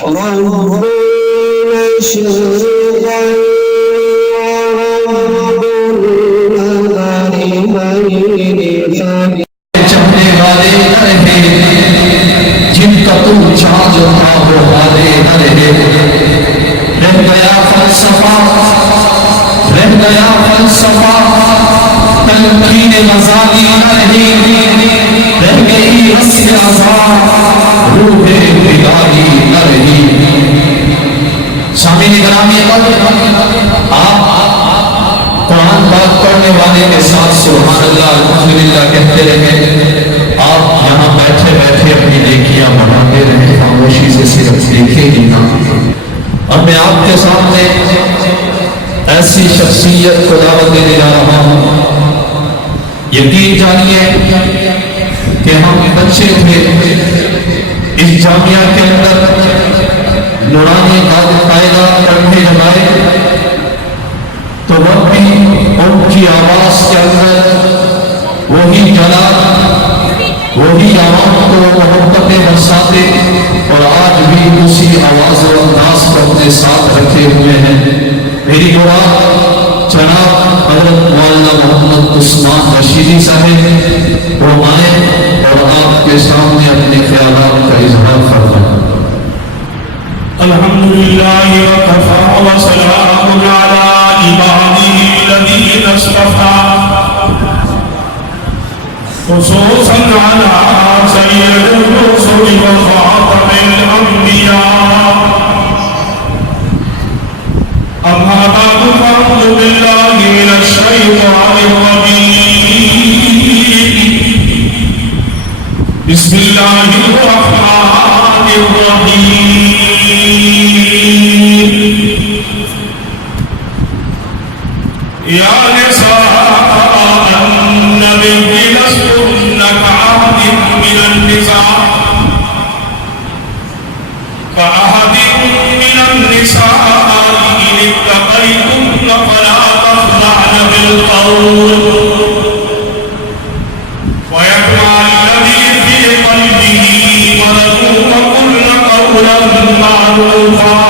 رب مشرقا ورب المغربين چاہنے والے نہ رہے جن کا تو چاہ جو تھا وہ والے نہ رہے رہ گیا فلسفہ تلقین مزاجی نہ رہی رہ گئی رس آزاد روح بیداری نہ رہی سامعین گرامی آپ قرآن پاک پڑھنے والے کے ساتھ سبحان اللہ الحمدللہ کہتے رہے آپ یہاں بیٹھے بیٹھے اپنی نیکیاں بڑھاتے رہے خاموشی سے صرف دیکھے ہی نہ اور میں آپ کے سامنے ایسی شخصیت کو دعوت دینے جا رہا ہوں یقین جانیے کہ ہم بچے تھے اس جامعہ کے اندر نورانی قاعدہ پڑھنے جب آئے تو وہ بھی ان کی آواز کے اندر وہی جلال وہی عوام کو محبتیں برساتے اور آج بھی اسی آواز و انداز کو اپنے ساتھ رکھے ہوئے ہیں میری دعا جناب حضرت مولانا محمد عثمان رشیدی صاحب وہ آئیں اور آپ کے سامنے اپنے خیالات کا اظہار فرمائیں الحمدللہ وکفا وسلام علی عباده الذین اصطفى خصوصا على سید الرسل وخاتم الانبیاء اما بعد فاعوذ باللہ من الشیطان الرجیم بسم اللہ الرحمن الرحیم یا نساء النبی لستن کأحد من النساء إن اتقيتن فلا تخضعن بالقول ويطمع الذي في قلبه مرض وقلن قولا معروفا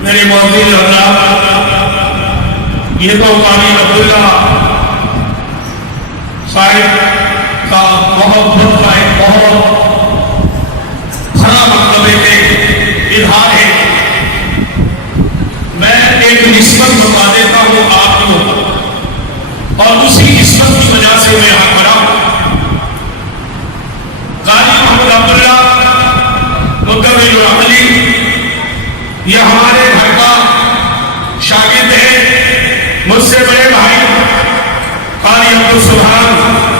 میرے معزز حضرات یہ تو قاری عبداللہ صاحب کا بہت بڑا مطلب کے اظہار ہے میں ایک نسبت بتا دیتا ہوں آپ کو اور اسی نسبت کی وجہ سے میں یہاں کھڑا ہوں قاری محمد عبداللہ مقبل العملی یہ ہمارے گھر کا شاگرد ہے مجھ سے بڑے بھائی قاری عبدالسبحان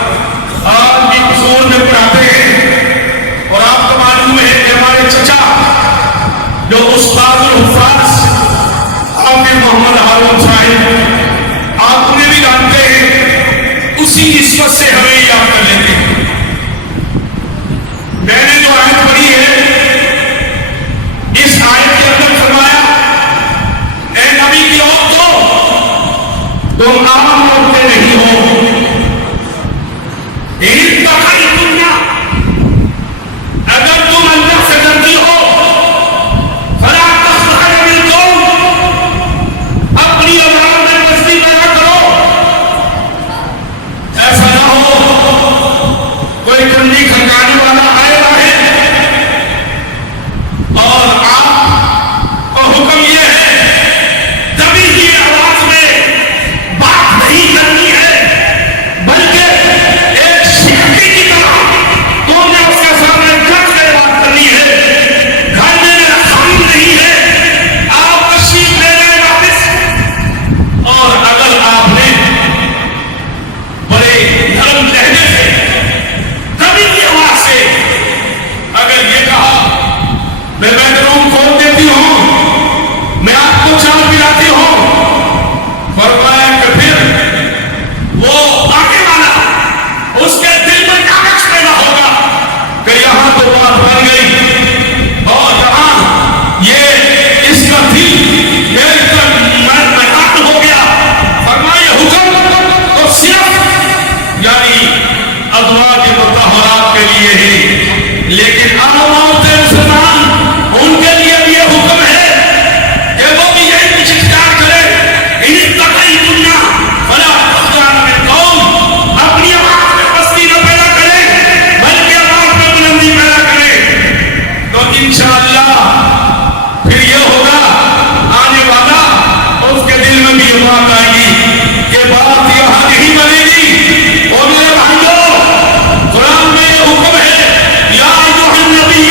آپ بھی قصور میں پڑھاتے ہیں اور آپ کو معلوم ہے کہ ہمارے چچا جو استاد الحفاظ حافظ محمد ہارون صاحب آپ انہیں بھی جانتے ہیں اسی نسبت سے ہمیں یاد کر لیتے ہیں میں نے جو آیت پڑھی ہے اس آیت کے اندر فرمایا اے نبی کی عورتوں تم عام عورتیں نہیں ہو اگر تم اللہ سے ڈرتی ہو فلا تخضعن بالقول اپنی اولاد میں پستی پیدا کرو ایسا نہ ہو کوئی کنڈی کھڑکانے والا آئے رہے اور آپ کا حکم یہ ہے کبھی کی آواز میں بات نہیں کرنی ہے بلکہ ایک شیخی کی طرح تم نے اس کے سامنے کھڑ کر بات کرنی ہے گھر میں میرا خالی نہیں ہے آپ تشریف لے جائیں واپس اور اگر آپ نے بڑے نرم لہجے سے کبھی کی آواز سے لیے ہی، لیکن عوام سے مسلمان ان کے لیے بھی یہ حکم ہے کہ وہ بھی یہی کچھ اختیار کرے، ان تقی دنیا فلا تخضعن بالقول، اپنی آواز میں پستی نہ پیدا کرے بلکہ آواز میں بلندی پیدا کرے، تو انشاءاللہ پھر یہ ہوگا آنے والا اس کے دل میں بھی یہ بات آئے گی کہ بات یہاں نہیں بنے گی۔ اور میرے بھائیوں، قرآن میں یہ حکم ہے یا ایھا النبی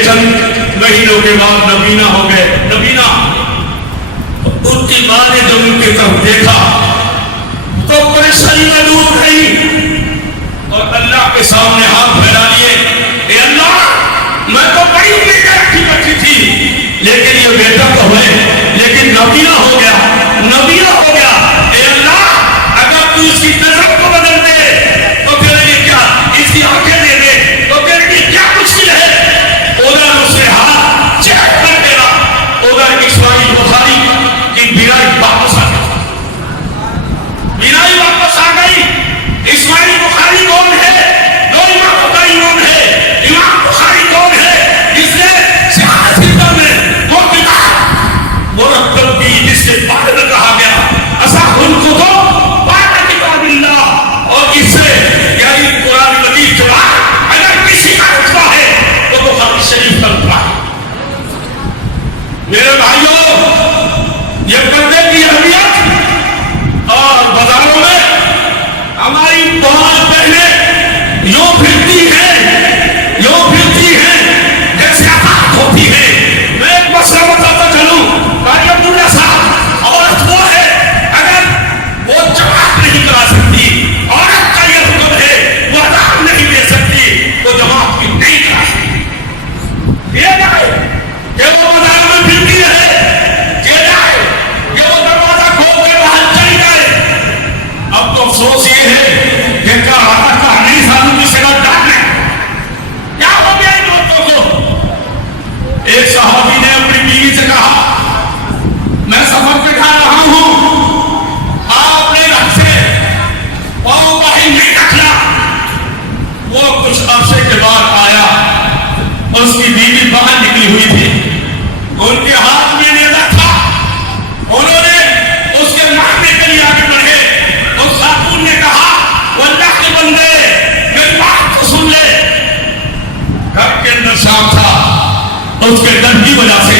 चंद महीनों के बाद नबीना हो गए। नबीना, उनकी मां ने जब उनकी तरफ देखा तो परेशानी में डूब गई और अल्लाह के सामने हाथ फैला लिए, ए अल्लाह, मैं तो बड़ी उम्मीद रखी बैठी थी, लेकिन ये बेटा तो है, लेकिन नबीना हो गया, नबीना हो गया। ए अल्लाह, अगर तू इसकी नजर को बदल दे तो तेरे लिए क्या, इसकी आंखें दे दे तो तेरे लिए क्या मुश्किल है। उधर उसने हाथ चेक कर देना, उधर इस्माइल बुखारी की बीनाई वापस आ गई, बीनाई वापस आ गई। इस्माइल बुखारी कौन है? दो इमामों का इमाम है। इमाम बुखारी कौन है? जिसने सियासत में वो किताब मुरत्तब की, जिसके बारे में कहा गया असाहुल कुतुब बाद किताबिल्लाह, और इससे यानी कुरान मजीद के बाद अगर किसी का रुतबा है तो बुखारी शरीफ का रुतबा है। मेरे भाइयों, ये पर्दे की अहमियत, और बाजारों में हमारी बहुत बहनें यूं फिरती हैं जैसे आजाद होती है। मैं एक मसला बताता चलूं, कारी अब्दुल्ला साहब, औरत वो है अगर वो जवाब नहीं करा सकती, औरत का ये हुक्म है वो अजान नहीं दे सकती, तो जवाब भी नहीं करा सकती। ये जाए कि वो बाजार में फिरती रहे, ये जाए कि वो दरवाजा खोल के बाहर चली जाए। अब तो अफसोस ये है कि कहा नहीं साधु की सेवा डालने क्या हो गया इन औरतों को। एक सहाबी ने अपनी बीवी से कहा, मैं सफर पे जा रहा हूं, आपने घर से पाँव बाहर नहीं रखना। वो कुछ अरसे के बाद आया, उसकी बीवी बाहर निकली हुई थी, उनके हाथ में नेज़ा था, उन्होंने उसके मारने के लिए आगे बढ़े। उस खातून ने कहा, अल्लाह के बंदे मेरी बात तो सुन ले। घर के अंदर शाम था, उसके डर की वजह से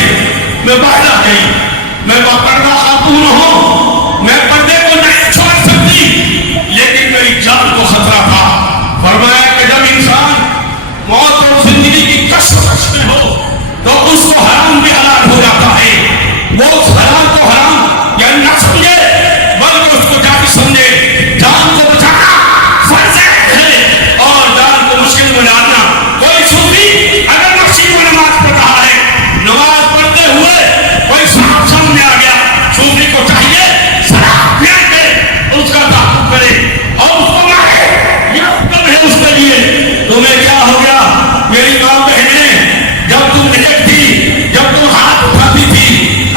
मैं बाहर आ गई। मैं बापर्दा खातून हूं, मैं पर्दे को नहीं छोड़ सकती, लेकिन मेरी जान को खतरा था। फरमाया कि जब इंसान मौत और जिंदगी की कश्मकश में हो तो उसको हराम भी हलाल हो जाता है। वो उस हराम को हराम या न समझे, बल्कि उसको जाति समझे। जान को बचाना फर्ज है और जान को मुश्किल में डालना। कोई सूफी अगर मस्जिद में नमाज पढ़ रहा है, नमाज पढ़ते हुए कोई सांप सामने आ गया, सूफी को चाहिए शराब पी के उसका ताक़ुब करे और उसको मारे, यह हुक्म है उसके लिए। तुम्हें क्या हो गया मेरी माँ बहनें, जब तुम निकट थी, जब तुम हाथ उठाती थी,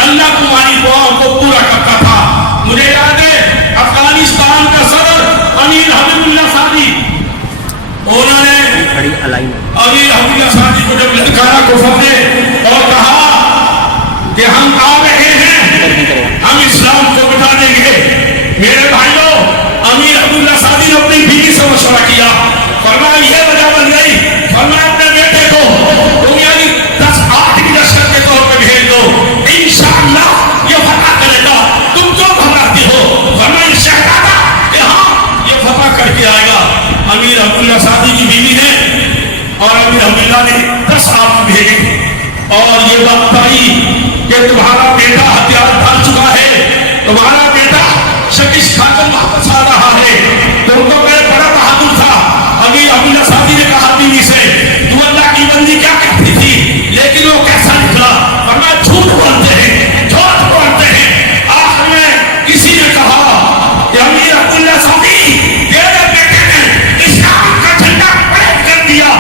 अल्लाह तुम्हारी दुआओं को पूरा करता था। मुझे याद है अफगानिस्तान का सदर अमीर हबीबुल्लाह सादी, उन्होंने अमीर हबीबुल्लाह सादी को जब ललकारा कुफर ने और कहा कि हम आ रहे हैं, हम इस्लाम को बता देंगे। मेरे भाइयों, अमीर हबीबुल्लाह सादी ने अपनी बीवी से मशवरा किया, फरमाया यह वजह बन गई, फरमाया अपने बेटे को तुम यानी 10-8 की लश्कर के तौर पर भेज दो, इंशाअल्लाह ये फतह करेगा। तुम क्यों घबराती हो? फरमाया शहजादा कि हाँ ये फतह करके आएगा। अमीर अब्दुल्ला सादी की बीवी ने और अमीर अब्दुल्ला ने 10 आदमी भेजे और ये बात पाई कि तुम्हारा बेटा हथियार डाल चुका है, तुम्हारा बेटा शकीश खातून वापस आ रहा है। तुमको मेरे बड़ा बहादुर था। अमीर अब्दुल्ला सादी ने कहा बीवी से, तू अल्लाह की बंदी क्या कहती थी, लेकिन वो कैसा निकला? फरमाया झूठ बोलते हैं, झूठ बोलते हैं। आखिर में किसी ने कहा कि अमीर अब्दुल्ला सादी तेरे बेटे ने इस्लाम का झंडा पलट कर दिया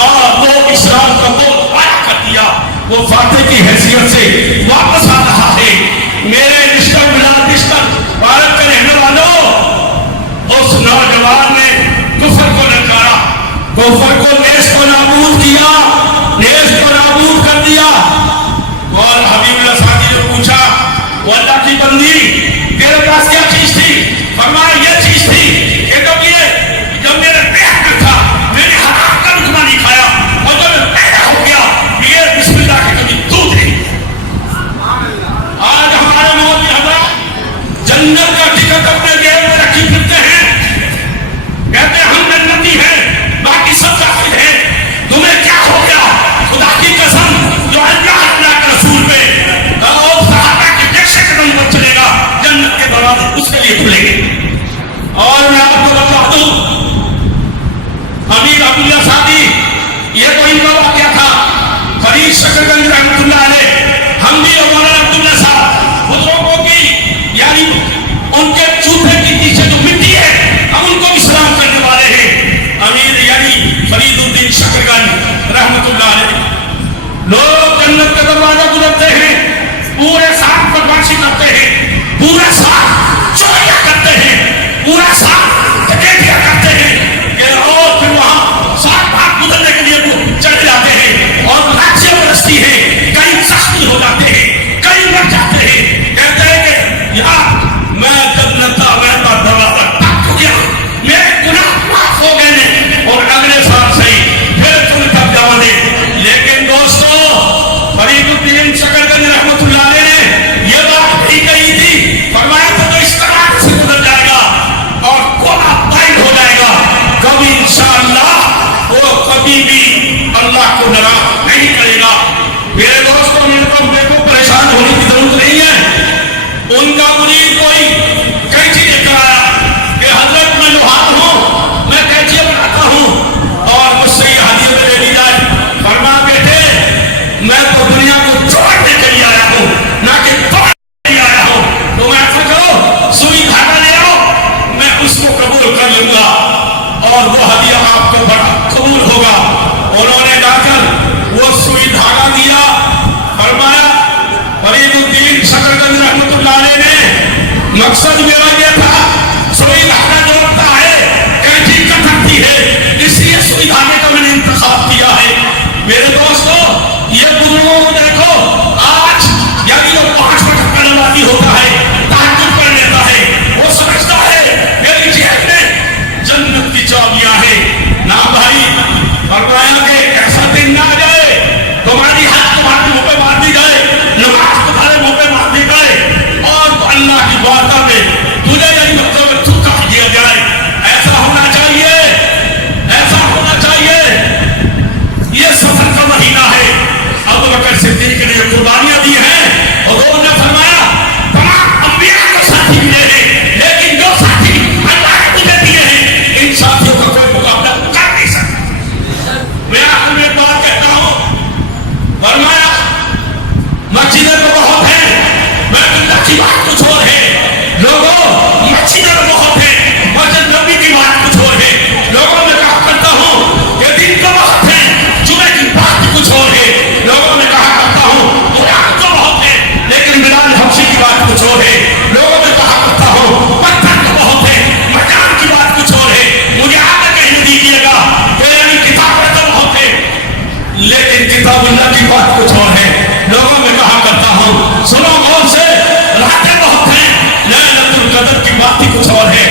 और वो इस्लाम का बोल पाया कर दिया। वो फाते की हैसियत से वापस आ रहा है। मेरे रिश्तों भारत के रहने वालों, उस नौजवान ने कुफर को ललकारा, कुफर को देश को नाबूद किया, देश को नाबूद कर दिया। और हबीबुल्लाह सादी ने पूछा, वो अल्लाह की बंदी तेरे पास क्या चीज थी? फरमाया ये चीज थी कि जब मेरे पेट में था मैंने हराम का लुकमा नहीं खाया, और जब मैं पैदा हो गया ये बिस्मिल्लाह के कभी दूध नहीं। आज हमारे मोदी हजरात जन्नत का टिकट अपने जेब में रखी फिरते हैं, कहते हैं हम जन्नती हैं, बाकी सब काफिर हैं। तुम्हें क्या हो गया? खुदा की वगैरह नहीं करेगा। मेरे दोस्तों, मेरे को परेशान होने की जरूरत नहीं है। उनका मुरीद कोई कैंची लेकर आया कि हजरत मैं लोहार हूँ, मैं कैंची बनाता हूँ और मुझसे ये हदीये में ले ली जाए। फरमा बेटे, मैं तो दुनिया को छोड़ने के लिए आया हूँ, ना कि तोड़ने के लिए आया हूँ। तो मैं ऐसा करो, सुई धागा ले आओ, मैं उसको कबूल कर लूंगा और वो हदिया आपको बड़ा कबूल होगा। उन्होंने जाकर वो सुई धागा दिया। फरमाया फरीदुद्दीन शकरगंज रहमतुल्लाह अलैह ने, मकसद मेरा ये था, सुई धागा जोड़ता है, कैंची कटती है, इसलिए सुई धागे का मैंने इंतखाब किया है। मेरे दोस्तों, ये बुजुर्गों को देखो, आज यदि वो 5 वक्त का नमाजी होता है, तहज्जुद पढ़ लेता है, वो समझता है मेरी जेब में जन्नत की चाबियां है। ना भाई, फरमाया कि ऐसा दिन ना आ जाए तुम्हारी हाथ तुम्हारे मुंह पे मार दी जाए, नमाज तुम्हारे मुंह पे मार दी जाए और अल्लाह की बात में तुझे यही मतलब में थूका दिया जाए। ऐसा होना चाहिए, ऐसा होना चाहिए। ये सफर का महीना है। अबू बकर सिद्दीक ने कुर्बानियां दी हैं और उन्होंने फरमाया तमाम अंबिया को साथी मिले हैं, लेकिन जो साथी अल्लाह ने तुझे दिए हैं, इन साथियों का कोई मुकाबला कर नहीं सकता। मैं आखिर में बात कहता हूँ, फरमाया मस्जिदें तो बहुत हैं, बैतुल्लाह की बात कुछ और है। लोगों, मस्जिदें तो बहुत हैं, मस्जिद नबी की बात कुछ और है। लोगों में कहा करता हूँ कि दिन तो बहुत है, जुमे की बात कुछ और है। लोगों में कहा करता हूँ कुरान तो बहुत है, लेकिन बिलाल हबशी की बात कुछ और है। लोगों में कहा करता हूँ पत्थर तो बहुत है, मकान की बात कुछ और है। मुझे आगे कहने दीजिएगा कि यानी किताबें तो बहुत है, लेकिन किताबुल्लाह की बात कुछ और है। लोगों में कहा करता हूँ सुनो गौर से, रातें बहुत हैं, लैलतुल कदर की बात ही कुछ और है।